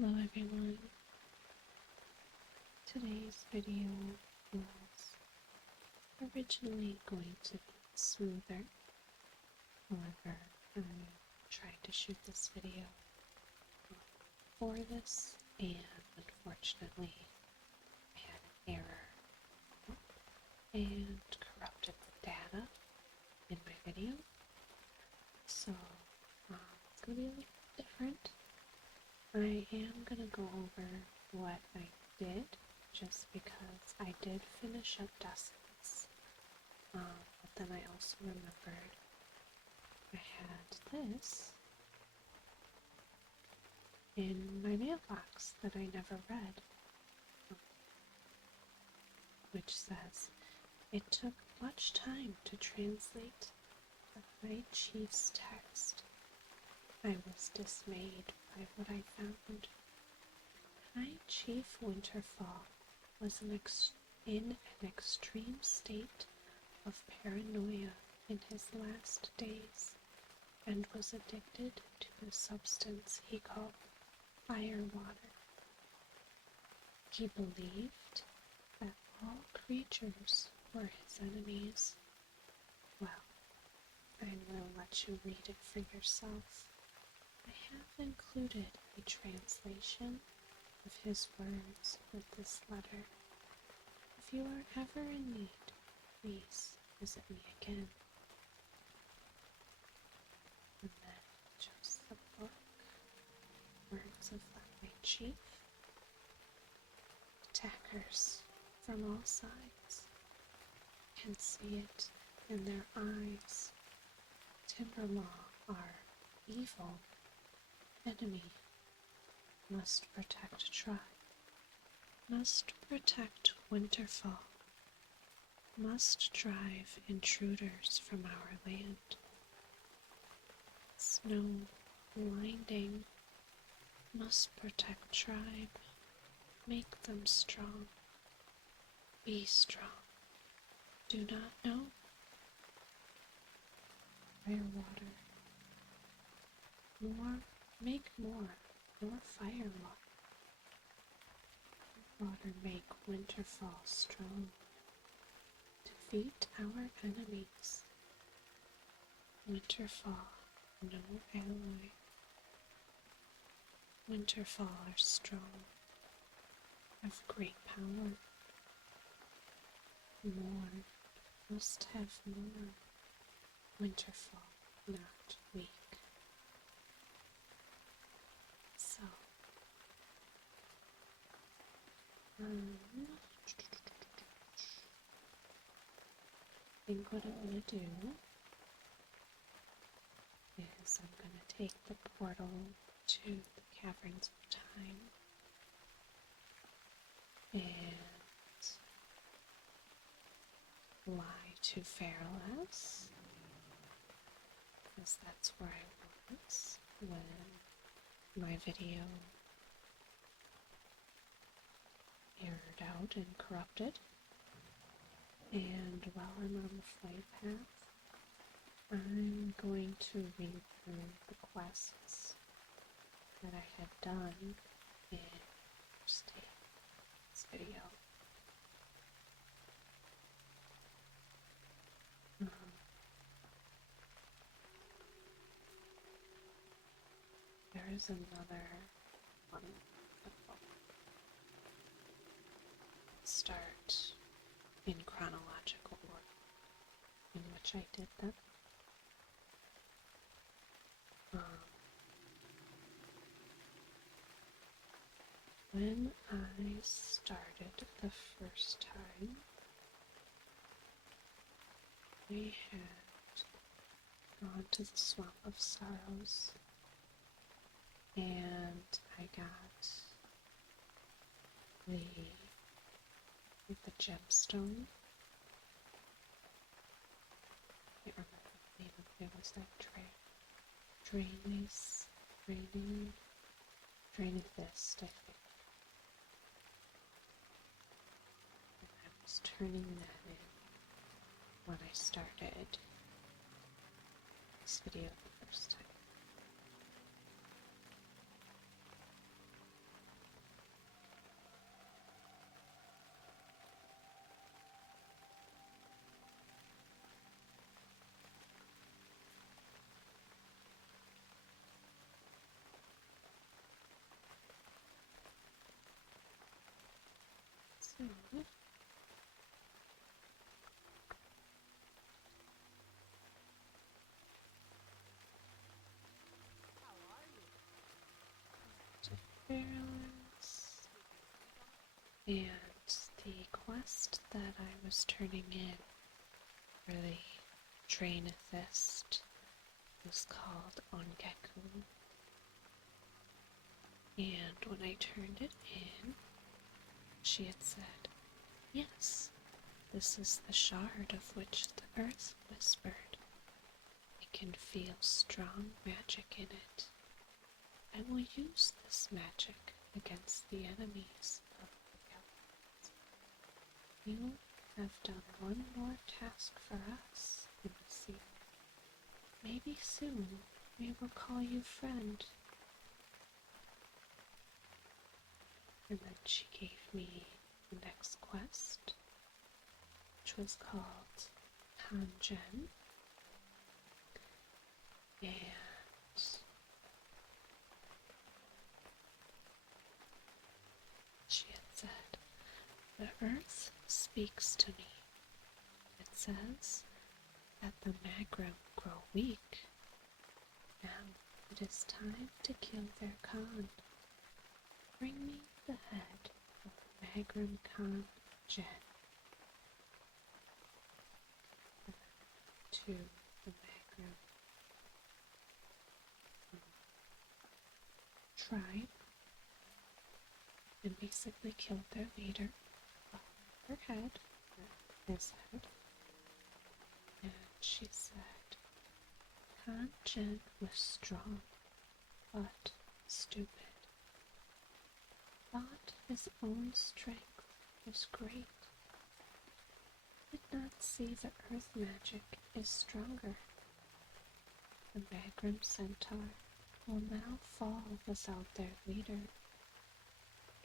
Hello everyone. Today's video was originally going to be smoother. However, I tried to shoot this video for this and unfortunately I had an error and corrupted the data in my video. So it's going to be a little different. I am going to go over what I did just because I did finish up Destinies. But then I also remembered I had this in my mailbox that I never read, which says, "It took much time to translate the High Chief's text. I was dismayed by what I found. High Chief Winterfall was in an extreme state of paranoia in his last days, and was addicted to a substance he called firewater. He believed that all creatures were his enemies. Well, I will let you read it for yourself. I have included a translation of his words with this letter. If you are ever in need, please visit me again." And then just the book, words of the High Chief. Attackers from all sides can see it in their eyes. Timberlaw are evil. Enemy must protect tribe. Must protect Winterfall. Must drive intruders from our land. Snow blinding. Must protect tribe. Make them strong. Be strong. Do not know. Firewater. Make more fire water. Water make Winterfall strong. Defeat our enemies. Winterfall, no alloy. Winterfall are strong, have great power. More, must have more. Winterfall, not weak. So, I think what I'm going to do is I'm going to take the portal to the Caverns of Time and fly to Fairless, because that's where I was when my video aired out and corrupted. And while I'm on the flight path, I'm going to read through the quests that I had done in the first day of this video. There is another one. Start in chronological order in which I did them. When I started the first time, we had gone to the Swamp of Sorrows, and I got the gemstone. I can't remember the name of it. It was like Drainethist, I think. And I was turning that in when I started this video the first time. So, Fearless, and the quest that I was turning in for the Drainathist was called Ongeku, and when I turned it in, she had said, yes, this is the shard of which the earth whispered. I can feel strong magic in it. I will use this magic against the enemies of the galaxy. You have done one more task for us in the sea. Maybe soon we will call you friend. And then she gave me the next quest, which was called Kanjen. And she had said, the earth speaks to me. It says that the Magrum grow weak. Now it is time to kill their Khan. Bring me the head of Magrum Khan Jen. To the Magrum tribe and basically killed their leader, her head, his head, and she said, Khan Jen was strong, but stupid. Thought his own strength was great. Did not see the earth magic is stronger. The Magrum Centaur will now fall without their leader.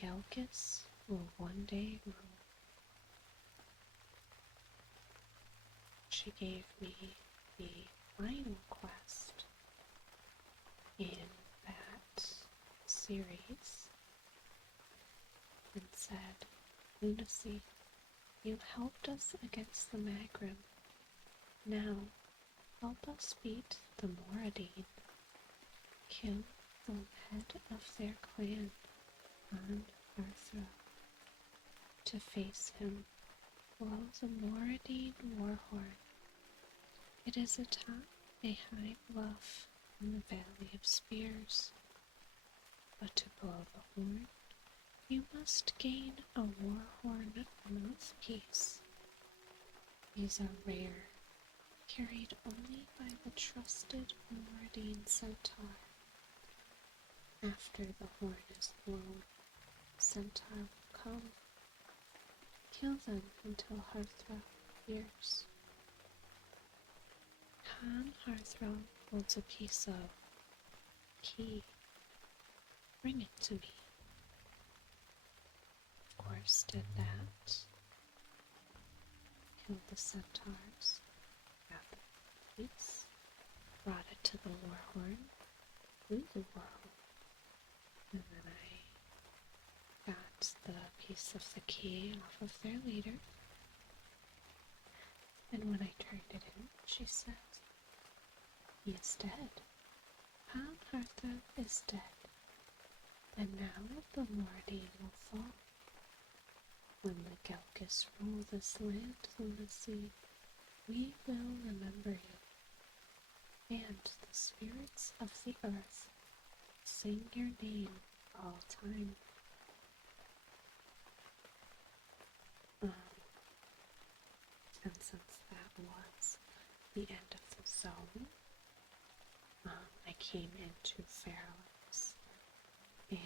Gelkis will one day rule. She gave me the final quest in that series and said, Lunacy, you helped us against the Magrum. Now, help us beat the Moradine. Kill the head of their clan, on Arthur. To face him, blow the Moradine warhorn. It is atop a high bluff in the Valley of Spears. But to blow the horn, you must gain a warhorn mouthpiece. These are rare, carried only by the trusted Moradine Centaur. After the horn is blown, Centaur will come. Kill them until Hearthrow appears. Khan Hearthrow holds a piece of key. Bring it to me. Of course, did that. Killed the centaurs. Got the piece. Brought it to the warhorn. Blew the warhorn. And then I got the piece of the key off of their leader. And when I turned it in, she said, he is dead. Khan Hearthrow is dead. And now the Moradine will fall. When the Gelkis rule this land, Lunacy, we will remember you. And the spirits of the earth sing your name for all time. And since that was the end of the zone, I came into Fairlands, and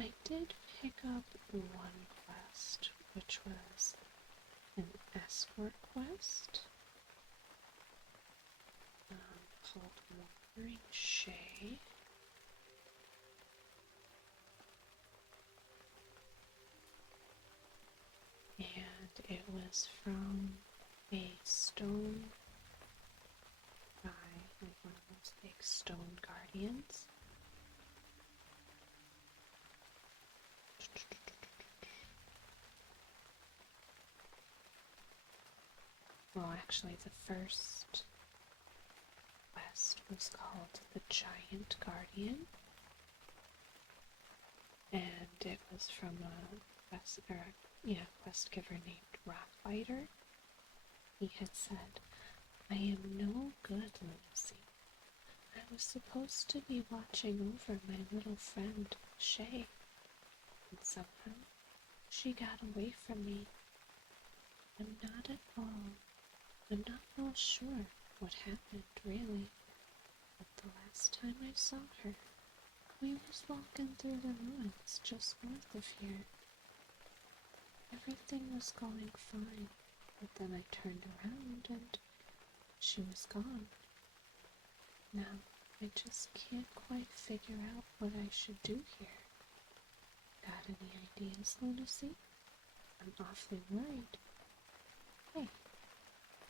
I did pick up one quest, which was an escort quest called Wandering Shay. And it was from a stone guy, like one of those big stone guardians. Actually, the first quest was called the Giant Guardian, and it was from a quest giver named Rockbiter. He had said, "I am no good, Lunacy. I was supposed to be watching over my little friend, Shay, and somehow she got away from me. I'm not at all sure what happened, really, but the last time I saw her, we was walking through the ruins just north of here. Everything was going fine, but then I turned around and she was gone. Now, I just can't quite figure out what I should do here. Got any ideas, Lunacy? I'm awfully worried. Hey,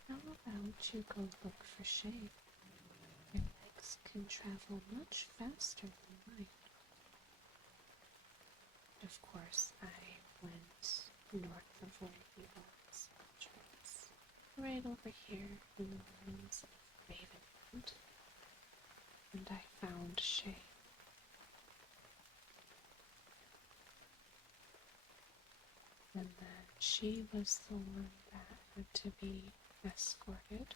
how about you go look for Shay? Your legs can travel much faster than mine." Of course, I went north of where he was, which was right over here in the ruins of Ravenwood, and I found Shay. And then she was the one that had to be escorted.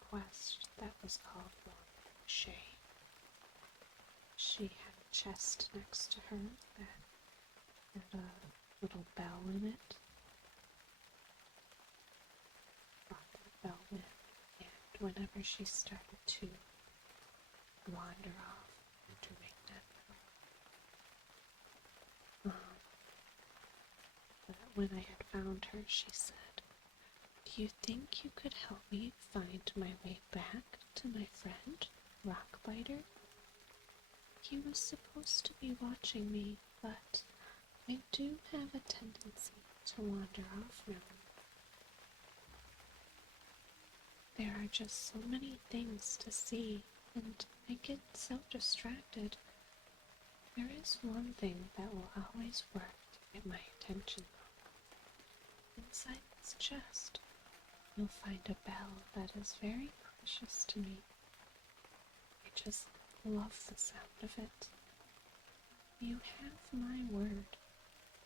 Quest that was called Warrior Shay. She had a chest next to her that had a little bell in it. Brought that bell with, and whenever she started to wander off entering that bell, but when I had found her, she said, "Do you think you could help me find my way back to my friend, Rockbiter? He was supposed to be watching me, but I do have a tendency to wander off now. There are just so many things to see, and I get so distracted. There is one thing that will always work to get my attention, though. Inside this chest, you'll find a bell that is very precious to me. I just love the sound of it. You have my word.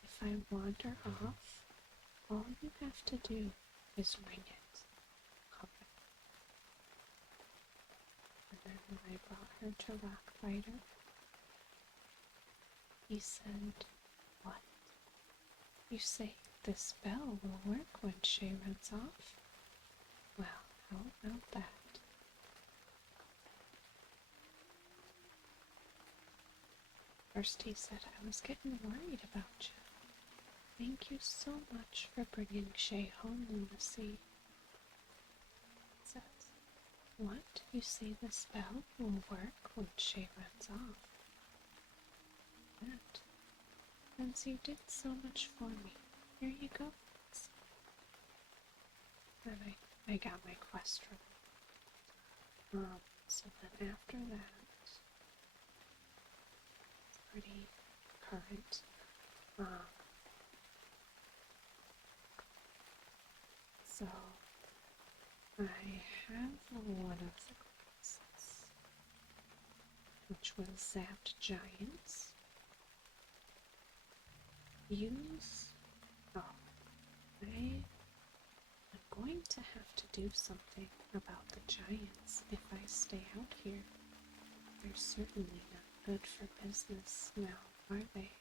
If I wander off, all you have to do is ring it. Okay." And then when I brought her to Rockbiter, he said, "What? You say this bell will work when Shay runs off? Well, how about that?" First he said, "I was getting worried about you. Thank you so much for bringing Shay home, Lunacy." He says, "What? You say this bell will work when Shay runs off? That. Since you did so much for me, here you go." And I got my quest from him. So then after that, it's pretty current. So I have one of the quests, which was Zapped Giants. I'm going to have to do something about the giants if I stay out here. They're certainly not good for business now, are they?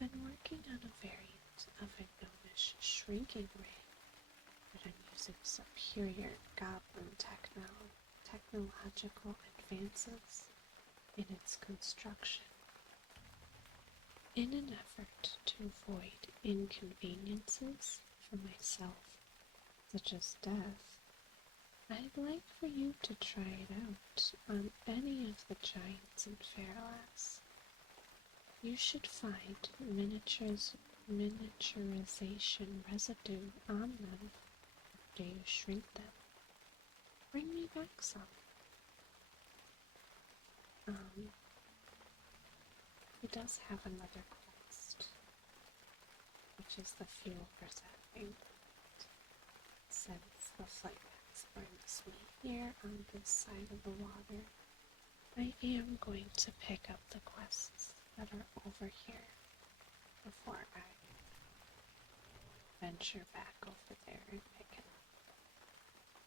I've been working on a variant of a gnomish shrinking ray, but I'm using superior goblin technological advances in its construction. In an effort to avoid inconveniences for myself, such as death, I'd like for you to try it out on any of the giants in Fairlass. You should find miniaturization residue on them after you shrink them. Bring me back some. He does have another quest, which is the fuel for zapping. since the flight paths brings me here on this side of the water, I am going to pick up the quests that are over here before I venture back over there and pick it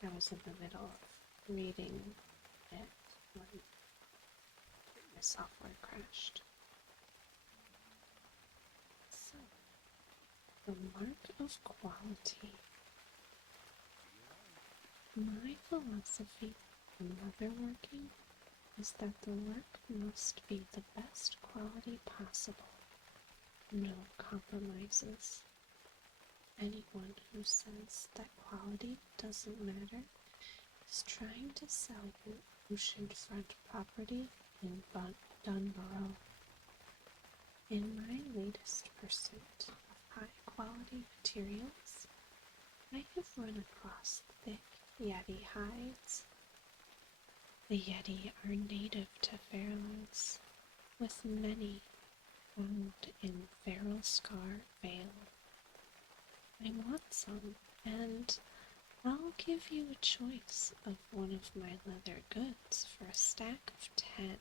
up. I was in the middle of reading it when my software crashed. So, the mark of quality. My philosophy in leatherworking is that the work must be the best quality possible. No compromises. Anyone who says that quality doesn't matter is trying to sell you oceanfront property in Dunborough. In my latest pursuit of high-quality materials, I have run across thick yeti hides. The yeti are native to Fairlands, with many found in Feral Scar Vale. I want some, and I'll give you a choice of one of my leather goods for a stack of 10.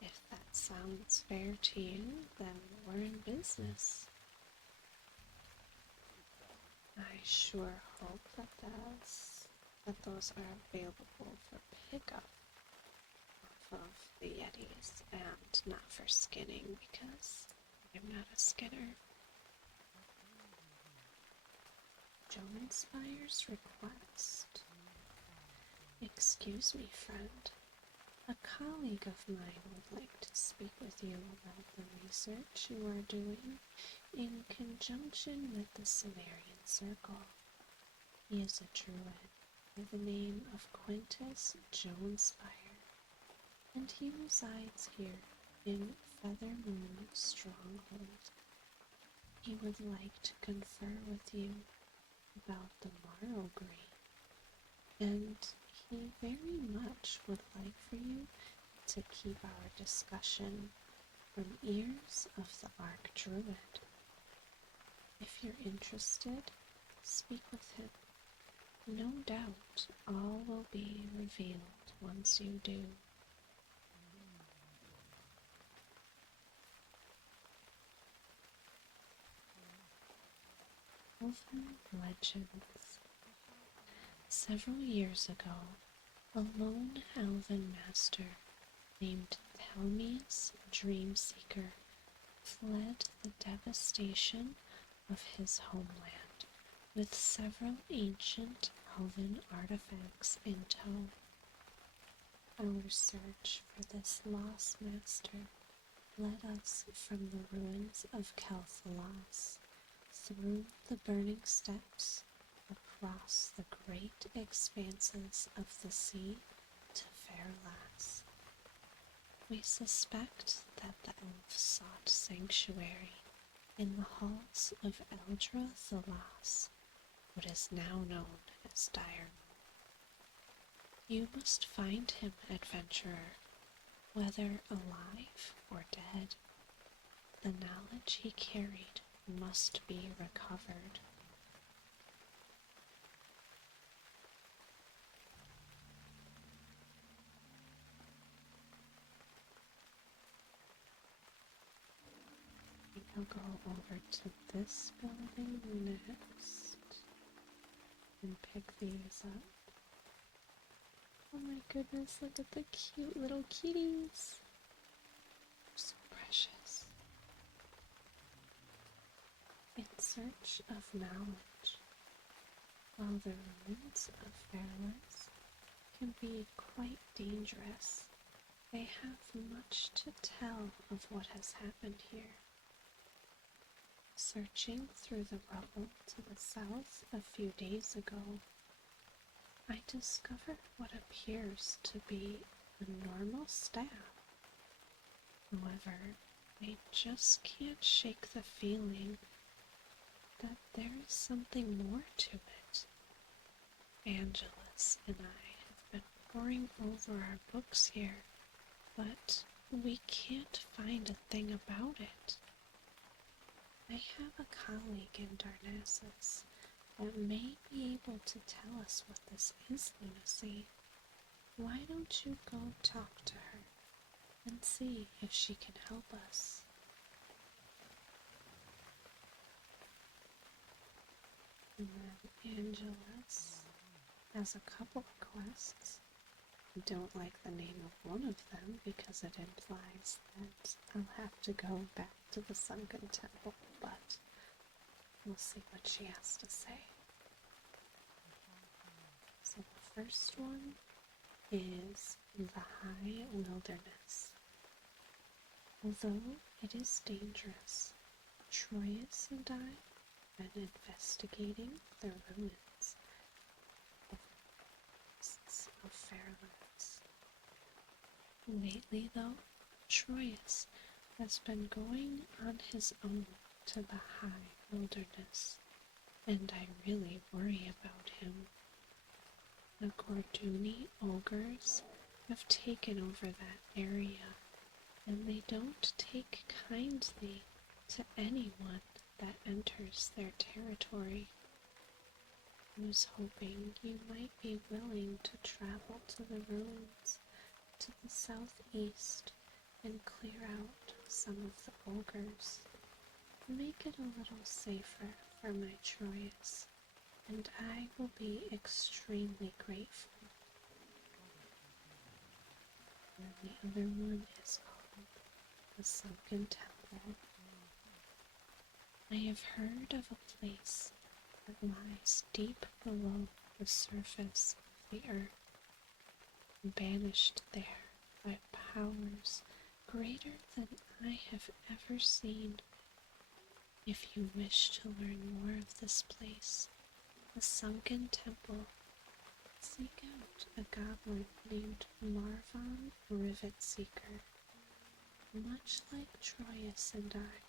If that sounds fair to you, then we're in business. I sure hope that those are available for pickup off of the Yetis and not for skinning, because I'm not a skinner. Joan Spire's request. Excuse me, friend. A colleague of mine would like to speak with you about the research you are doing in conjunction with the Sumerian Circle. He is a druid by the name of Quintus Jonespire, and he resides here in Feathermoon Stronghold. He would like to confer with you about the Morrow Green, and he very much would like for you to keep our discussion from ears of the Archdruid. If you're interested, speak with him. No doubt all will be revealed once you do. Elven legends. Several years ago, a lone elven master named Thelmius Dreamseeker fled the devastation of his homeland with several ancient elven artifacts in tow. Our search for this lost master led us from the ruins of Kel'Thalas, through the burning steppes, across the great expanses of the sea to Fairlass. We suspect that the elves sought sanctuary in the halls of Eldra Thalas, what is now known as Dire. You must find him, adventurer, whether alive or dead. The knowledge he carried must be recovered. I think I'll go over to this building next and pick these up. Oh my goodness, look at the cute little kitties. They're so precious. In search of knowledge. While the ruins of Fairlands can be quite dangerous, they have much to tell of what has happened here. Searching through the rubble to the south a few days ago, I discovered what appears to be a normal staff. However, I just can't shake the feeling that there is something more to it. Angelus and I have been poring over our books here, but we can't find a thing about it. I have a colleague in Darnassus that may be able to tell us what this is, Lunacy. Why don't you go talk to her and see if she can help us? And then Angelus has a couple requests. I don't like the name of one of them because it implies that I'll have to go back to the Sunken Temple, but we'll see what she has to say. So the first one is the High Wilderness. Although it is dangerous, Troyes and I have been investigating the ruins of Fairlands. Lately, though, Troyes has been going on his own to the High Wilderness, and I really worry about him. The Gorduni ogres have taken over that area, and they don't take kindly to anyone that enters their territory. I was hoping you might be willing to travel to the ruins to the southeast and clear out some of the ogres. Make it a little safer for my Troyes, and I will be extremely grateful. And the other one is called the Sunken Temple. I have heard of a place that lies deep below the surface of the earth, banished there by powers greater than I have ever seen. If you wish to learn more of this place, the Sunken Temple, seek out a goblin named Marvon Rivet Seeker. Much like Troyes and I,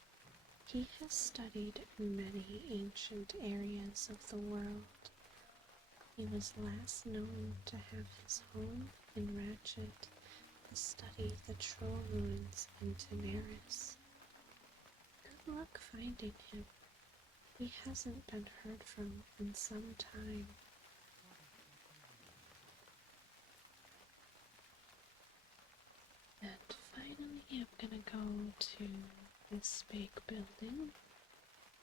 he has studied many ancient areas of the world. He was last known to have his home in Ratchet to study the troll ruins in Daenerys. Good luck finding him. He hasn't been heard from in some time. And finally, I'm gonna go to this big building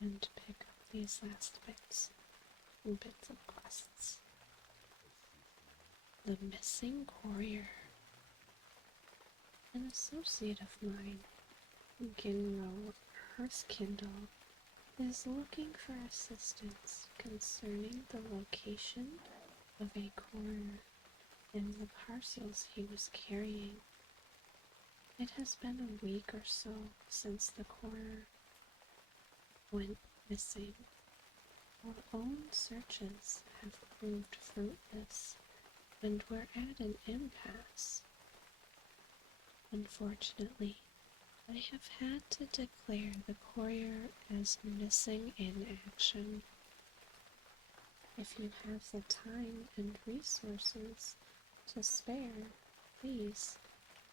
and pick up these last bits of quests. The Missing Courier. An associate of mine, Ginro Hearthkindle, is looking for assistance concerning the location of a courier and the parcels he was carrying. It has been a week or so since the courier went missing. Our own searches have proved fruitless, and we're at an impasse. Unfortunately, I have had to declare the courier as missing in action. If you have the time and resources to spare, please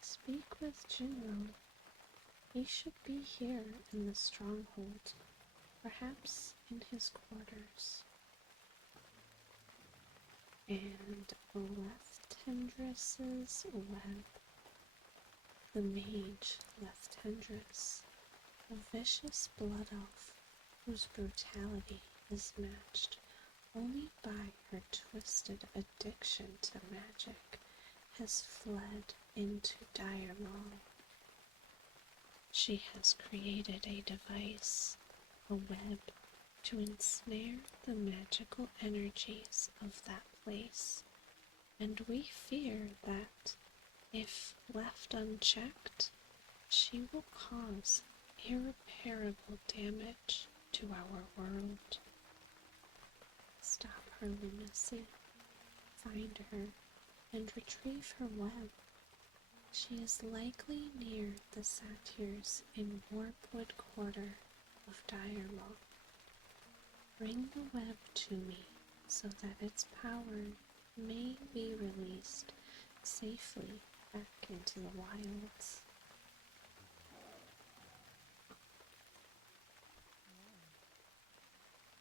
speak with Jinro. He should be here in the stronghold, perhaps in his quarters. And Leftendress's Web. The mage Leftendress, a vicious blood elf whose brutality is matched only by her twisted addiction to magic, has fled into dire law. She has created a device, a web, to ensnare the magical energies of that place, and we fear that, if left unchecked, she will cause irreparable damage to our world. Stop her lunacy, find her, and retrieve her web. She is likely near the satyrs in Warpwood Quarter of Direlaw. Bring the web to me so that its power may be released safely back into the wilds.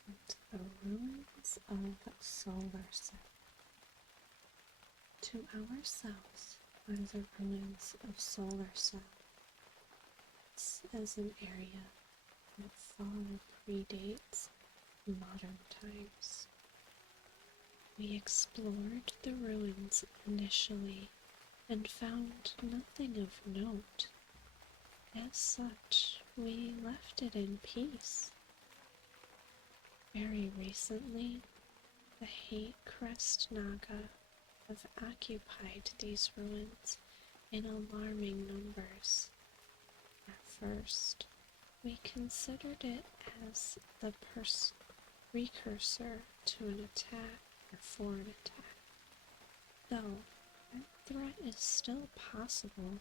And The ruins of Solar South. To our south are the ruins of Solar South. This is an area that far predates modern times. We explored the ruins initially and found nothing of note. As such, we left it in peace. Very recently, the Hate Crest Naga have occupied these ruins in alarming numbers. At first, we considered it as the precursor to an attack or for an attack. Though that threat is still possible,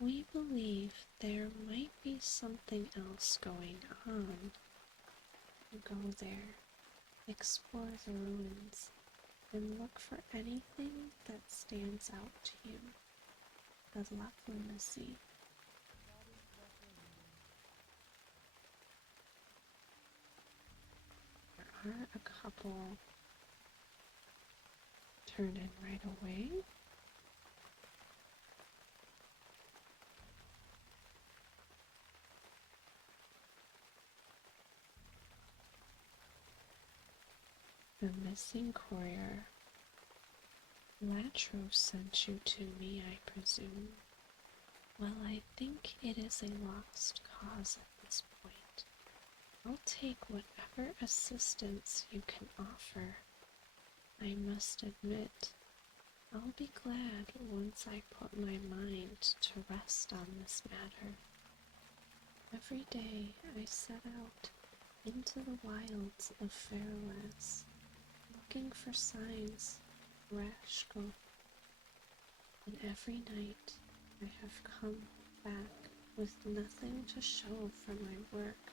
we believe there might be something else going on. Go there, explore the ruins, and look for anything that stands out to you. Good luck, Lunacy. There are a couple turn in right away. The missing courier. Latro sent you to me, I presume. Well, I think it is a lost cause at this point. I'll take whatever assistance you can offer. I must admit, I'll be glad once I put my mind to rest on this matter. Every day I set out into the wilds of Fairlass, looking for signs of Rashko, and every night I have come back with nothing to show for my work,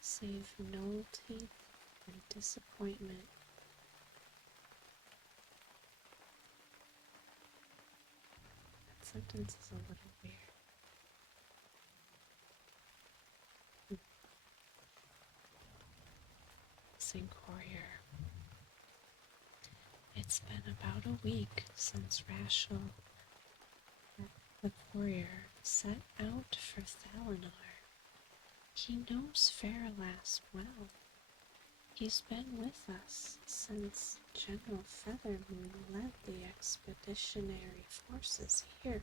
save no teeth and disappointment. That sentence is a little weird. Missing courier. It's been about a week since Rashel, the courier, set out for Thalinar. He knows Fairlass well. He's been with us since General Feathermoon led the expeditionary forces here.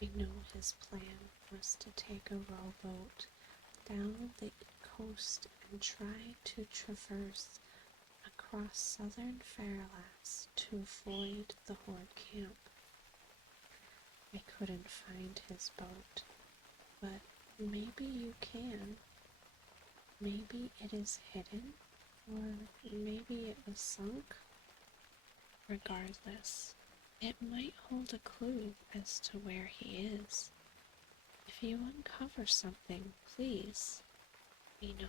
We know his plan was to take a rowboat down the coast and try to traverse across southern Fairlass to avoid the Horde camp. I couldn't find his boat, but maybe you can. Maybe it is hidden, or maybe it was sunk. Regardless, it might hold a clue as to where he is. If you uncover something, please, let me know.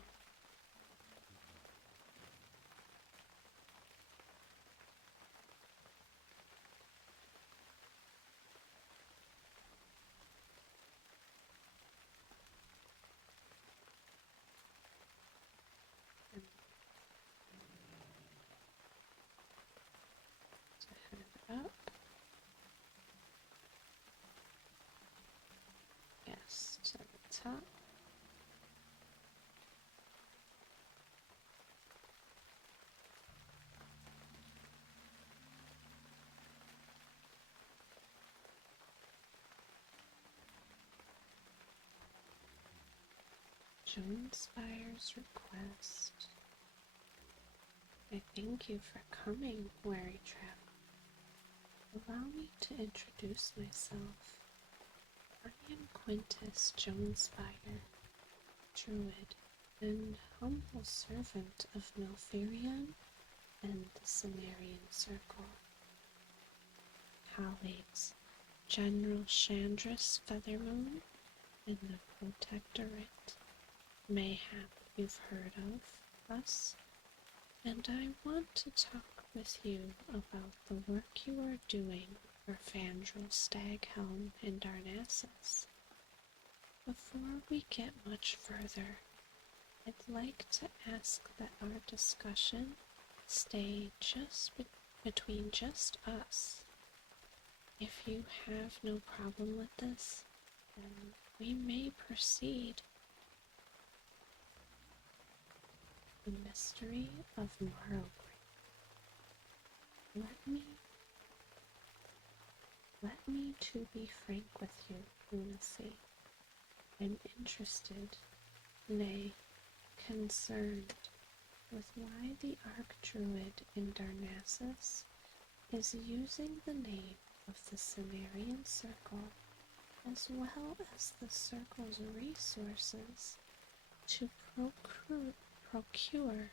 Up. Yes, to the top. Joan Spire's request. I thank you for coming, Wary Trap. Allow me to introduce myself. I am Quintus Jonesfire, druid and humble servant of Malfurion and the Cimmerian Circle. Colleagues, General Chandris Feathermoon and the Protectorate. Mayhap you've heard of us, and I want to talk with you about the work you are doing for Fandral Staghelm and Darnassus. Before we get much further, I'd like to ask that our discussion stay just between just us. If you have no problem with this, then we may proceed. The mystery of Morrowgrave. Let me to be frank with you, Lunacy. I'm interested, nay, concerned with why the Archdruid in Darnassus is using the name of the Cimmerian Circle as well as the Circle's resources to procure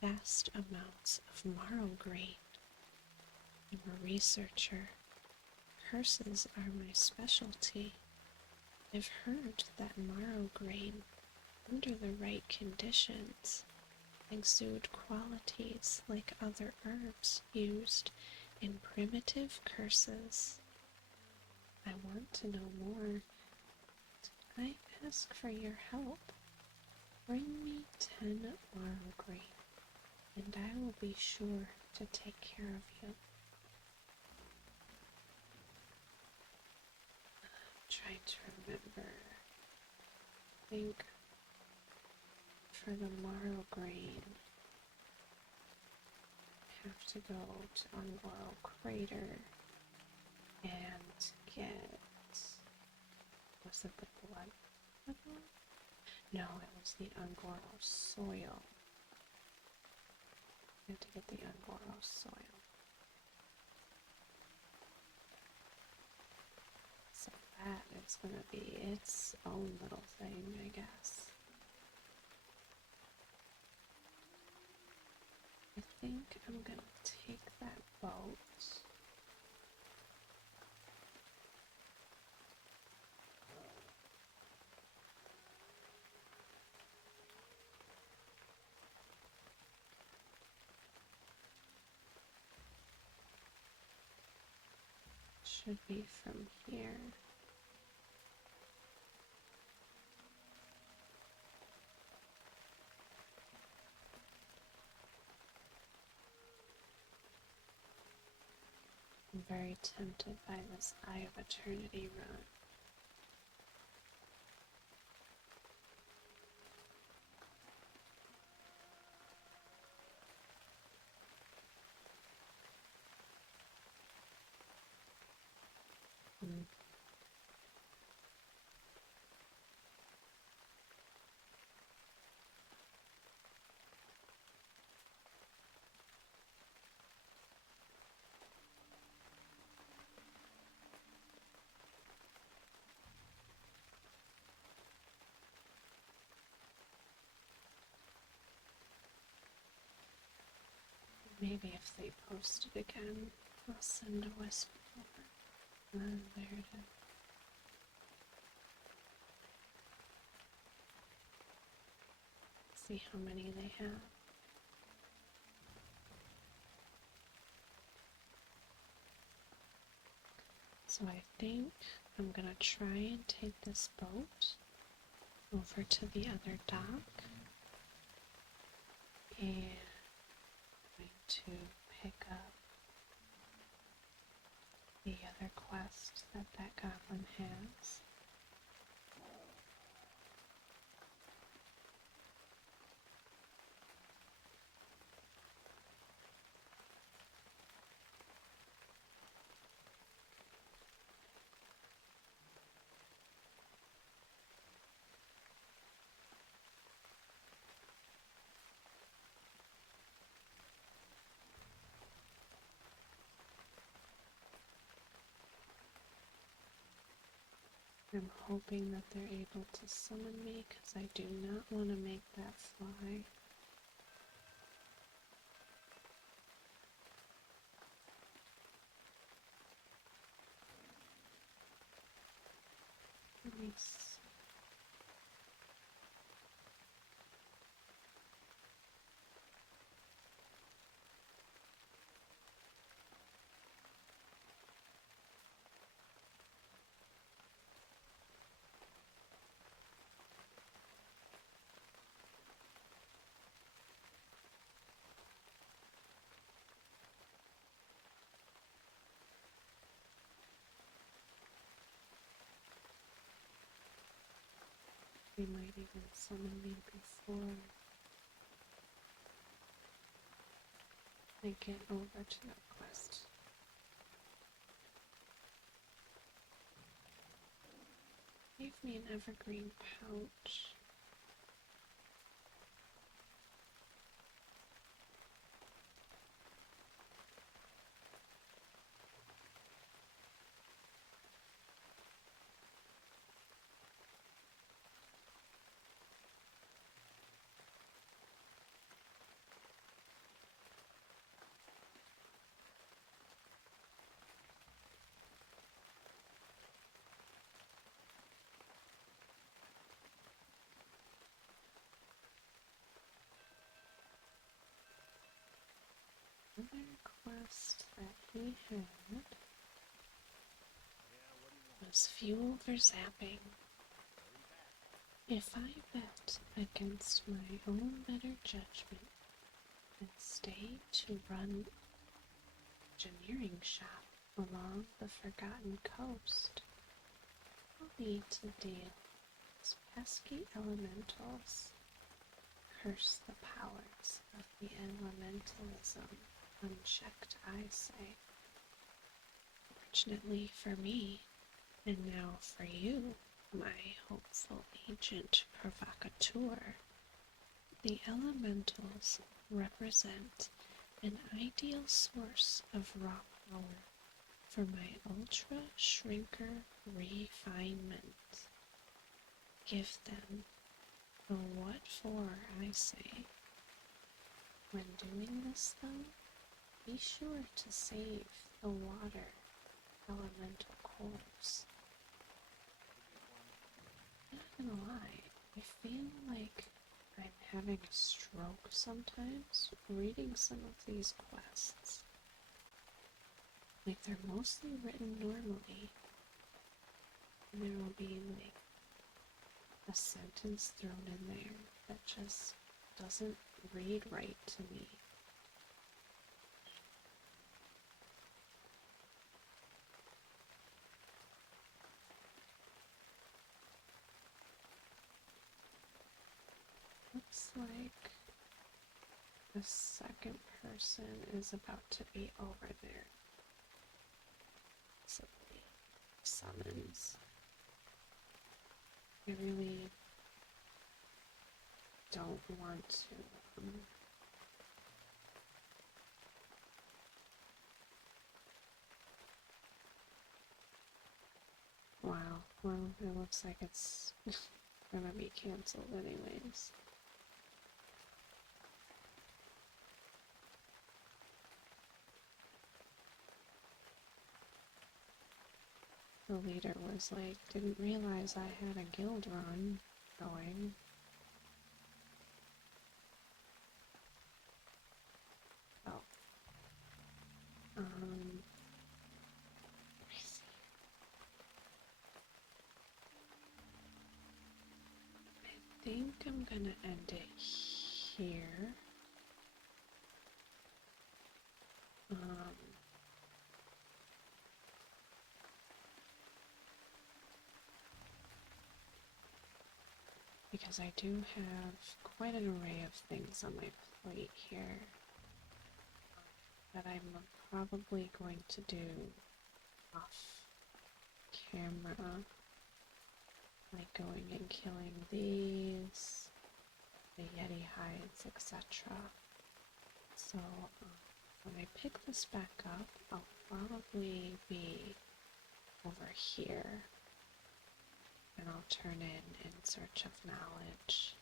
vast amounts of marrow grain. I'm a researcher. Curses are my specialty. I've heard that marrow grain, under the right conditions, exude qualities like other herbs used in primitive curses. I want to know more. I ask for your help. Bring me 10 marrow grain, and I will be sure to take care of you. I'm trying to remember. I think for the marrow grain, I have to go to Ungoro Crater and get, was it the blood puddle? No, it was the Ungoro soil. I have to get the Ungoro soil. So that is going to be its own little thing, I guess. I think I'm going to take that boat. Should be from here. I'm very tempted by this Eye of Eternity run. Maybe if they post it again, I'll send a whisper over. There it is. See how many they have. So I think I'm gonna try and take this boat over to the other dock and I'm going to pick up the other quest that goblin has. I'm hoping that they're able to summon me because I do not want to make that fly. Nice. They might even summon me before I get over to the quest. Gave me an evergreen pouch. Another quest that he had was fuel for zapping. If I bet against my own better judgment and stay to run engineering shop along the Forgotten Coast, I'll need to deal with pesky elementals. Curse the powers of the elementalism, unchecked, I say. Fortunately for me, and now for you, my hopeful agent provocateur, the elementals represent an ideal source of raw power for my ultra shrinker refinement. Give them a what for, I say. When doing this, though, be sure to save the water elemental cores. Not gonna lie, I feel like I'm having a stroke sometimes reading some of these quests. Like, they're mostly written normally, and there will be like a sentence thrown in there that just doesn't read right to me. Looks like the second person is about to be over there. So the summons. I really don't want to wow, well, it looks like it's gonna be canceled anyways. The leader was like, didn't realize I had a guild run going. Oh. Let me see. I think I'm gonna end it here. Because I do have quite an array of things on my plate here that I'm probably going to do off camera, like going and killing these, the Yeti hides, etc. So when I pick this back up, I'll probably be over here, and I'll turn in search of knowledge.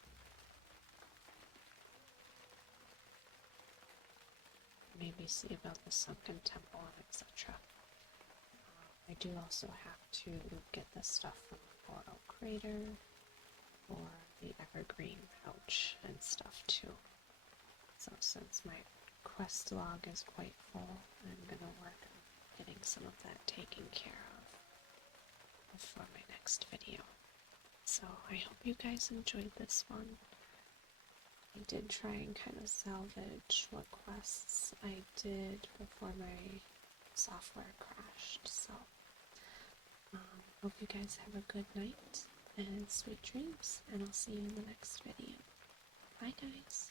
Maybe see about the sunken temple and etc. I do also have to get the stuff from the portal crater or the evergreen pouch and stuff too. So since my quest log is quite full, I'm gonna work on getting some of that taken care of before my next video. So I hope you guys enjoyed this one. I did try and kind of salvage what quests I did before my software crashed, so hope you guys have a good night, and sweet dreams, and I'll see you in the next video. Bye, guys.